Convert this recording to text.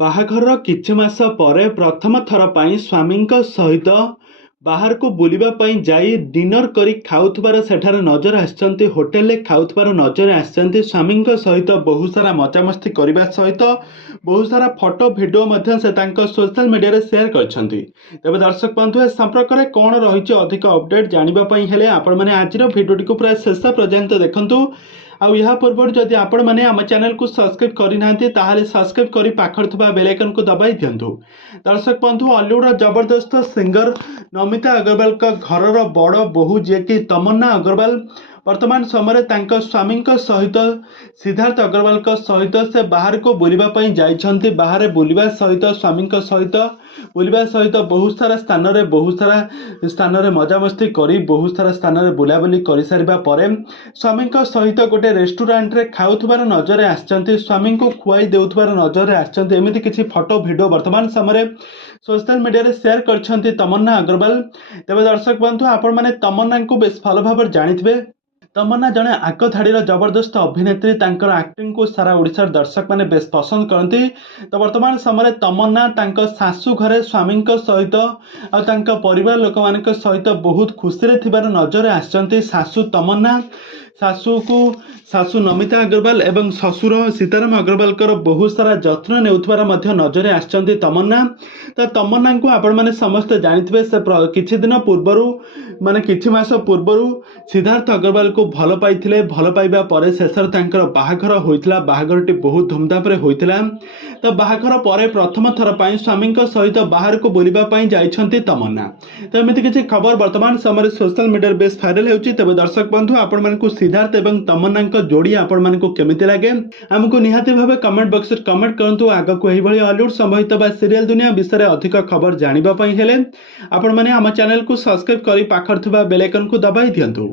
ବାହାଘରର କିଛି ମାସ ପରେ ପ୍ରଥମ ଥର ପାଇଁ ସ୍ୱାମୀଙ୍କ ସହିତ ବାହାରକୁ ବୁଲିବା ପାଇଁ ଯାଇ ଡିନର କରି ଖାଉଥିବାର ସେଠାରେ ନଜର ଆସିଛନ୍ତି। ହୋଟେଲରେ ଖାଉଥିବାର ନଜର ଆସିଛନ୍ତି। ସ୍ୱାମୀଙ୍କ ସହିତ ବହୁତ ସାରା ମଜାମସ୍ତି କରିବା ସହିତ ବହୁତ ସାରା ଫଟୋ ଭିଡ଼ିଓ ମଧ୍ୟ ସେ ତାଙ୍କ ସୋସିଆଲ ମିଡ଼ିଆରେ ସେୟାର କରିଛନ୍ତି। ତେବେ ଦର୍ଶକ ବନ୍ଧୁ, ଏ ସମ୍ପର୍କରେ କ'ଣ ରହିଛି ଅଧିକ ଅପଡେଟ୍ ଜାଣିବା ପାଇଁ ହେଲେ ଆପଣମାନେ ଆଜିର ଭିଡ଼ିଓଟିକୁ ପୁରା ଶେଷ ପର୍ଯ୍ୟନ୍ତ ଦେଖନ୍ତୁ। ଆଉ ଏହା ପୂର୍ବରୁ ଯଦି ଆପଣମାନେ ଆମ ଚ୍ୟାନେଲକୁ ସବସ୍କ୍ରାଇବ୍ କରିନାହାନ୍ତି ତାହେଲେ ସବସ୍କ୍ରାଇବ୍ କରି ପାଖରେ ଥିବା ବେଲ୍ ଆଇକନକୁ ଦବାଇ ଦିଅନ୍ତୁ। ଦର୍ଶକ ବନ୍ଧୁ, ଅଲିଉଡର ଜବରଦସ୍ତ ସିଙ୍ଗର ନମିତା ଅଗ୍ରୱାଲଙ୍କ ଘରର ବଡ଼ ବୋହୂ ଯିଏକି ତମନ୍ନା ଅଗ୍ରୱାଲ ବର୍ତ୍ତମାନ ସମୟରେ ତାଙ୍କ ସ୍ୱାମୀଙ୍କ ସହିତ ସିଦ୍ଧାର୍ଥ ଅଗ୍ରୱାଲଙ୍କ ସହିତ ସେ ବାହାରକୁ ବୁଲିବା ପାଇଁ ଯାଇଛନ୍ତି। ବାହାରେ ବୁଲିବା ସହିତ ସ୍ୱାମୀଙ୍କ ସହିତ ବୁଲିବା ସହିତ ବହୁତ ସାରା ସ୍ଥାନରେ ମଜାମସ୍ତି କରି ବହୁତ ସାରା ସ୍ଥାନରେ ବୁଲାବୁଲି କରିସାରିବା ପରେ ସ୍ୱାମୀଙ୍କ ସହିତ ଗୋଟେ ରେଷ୍ଟୁରାଣ୍ଟରେ ଖାଉଥିବାର ନଜରରେ ଆସିଛନ୍ତି। ସ୍ୱାମୀଙ୍କୁ ଖୁଆଇ ଦେଉଥିବାର ନଜରରେ ଆସିଛନ୍ତି। ଏମିତି କିଛି ଫଟୋ ଭିଡ଼ିଓ ବର୍ତ୍ତମାନ ସମୟରେ ସୋସିଆଲ ମିଡ଼ିଆରେ ସେୟାର କରିଛନ୍ତି ତମନ୍ନା ଅଗ୍ରୱାଲ। ତେବେ ଦର୍ଶକ ବନ୍ଧୁ, ଆପଣମାନେ ତମନ୍ନାଙ୍କୁ ବେଶ ଭଲ ଭାବରେ ଜାଣିଥିବେ। ତମନ୍ନା ଜଣେ ଆଗ ଧାଡ଼ିର ଜବରଦସ୍ତ ଅଭିନେତ୍ରୀ। ତାଙ୍କର ଆକ୍ଟିଂକୁ ସାରା ଓଡ଼ିଶାର ଦର୍ଶକମାନେ ବେଶ ପସନ୍ଦ କରନ୍ତି। ତ ବର୍ତ୍ତମାନ ସମୟରେ ତମନ୍ନା ତାଙ୍କ ଶାଶୁ ଘରେ ସ୍ୱାମୀଙ୍କ ସହିତ ଆଉ ତାଙ୍କ ପରିବାର ଲୋକମାନଙ୍କ ସହିତ ବହୁତ ଖୁସିରେ ଥିବାର ନଜରରେ ଆସିଛନ୍ତି। ଶାଶୁ ନମିତା ଅଗ୍ରୱାଲ ଏବଂ ଶ୍ୱଶୁର ସୀତାରାମ ଅଗ୍ରୱାଲଙ୍କର ବହୁତ ସାରା ଯତ୍ନ ନେଉଥିବାର ମଧ୍ୟ ନଜରରେ ଆସିଛନ୍ତି ତମନ୍ନା। ତ ତମନ୍ନାଙ୍କୁ ଆପଣମାନେ ସମସ୍ତେ ଜାଣିଥିବେ। ସେ କିଛି ମାସ ପୂର୍ବରୁ ସିଦ୍ଧାର୍ଥ ଅଗ୍ରୱାଲକୁ ଭଲ ପାଇଥିଲେ। ଭଲ ପାଇବା ପରେ ଶେଷରେ ତାଙ୍କର ବାହାଘର ହୋଇଥିଲା। ବାହାଘରଟି ବହୁତ ଧୁମଧାମରେ ହୋଇଥିଲା। ତ ବାହାଘର ପରେ ପ୍ରଥମ ଥର ପାଇଁ ସ୍ୱାମୀଙ୍କ ସହିତ ବାହାରକୁ ବୁଲିବା ପାଇଁ ଯାଇଛନ୍ତି ତମନ୍ନା। ତ ଏମିତି କିଛି ଖବର ବର୍ତ୍ତମାନ ସମୟରେ ସୋସିଆଲ ମିଡ଼ିଆରେ ବେଶ ଭାଇରାଲ ହେଉଛି। ତେବେ ଦର୍ଶକ ବନ୍ଧୁ, ଆପଣମାନଙ୍କୁ ସିଦ୍ଧାର୍ଥ ଏବଂ ତମନ୍ନାଙ୍କ ଯୋଡ଼ି ଆପଣମାନଙ୍କୁ କେମିତି ଲାଗେ ଆମକୁ ନିହାତି ଭାବେ କମେଣ୍ଟ ବକ୍ସରେ କମେଣ୍ଟ କରନ୍ତୁ। ଆଗକୁ ଏହିଭଳି ଅଲିଉଡ ସମ୍ବଳିତ ବା ସିରିଏଲ ଦୁନିଆ ବିଷୟରେ ଅଧିକ ଖବର ଜାଣିବା ପାଇଁ ହେଲେ ଆପଣମାନେ ଆମ ଚ୍ୟାନେଲକୁ ସବସ୍କ୍ରାଇବ୍ କରି ପାଖରେ ଥିବା ବେଲ୍ ଆଇକନକୁ ଦବାଇ ଦିଅନ୍ତୁ।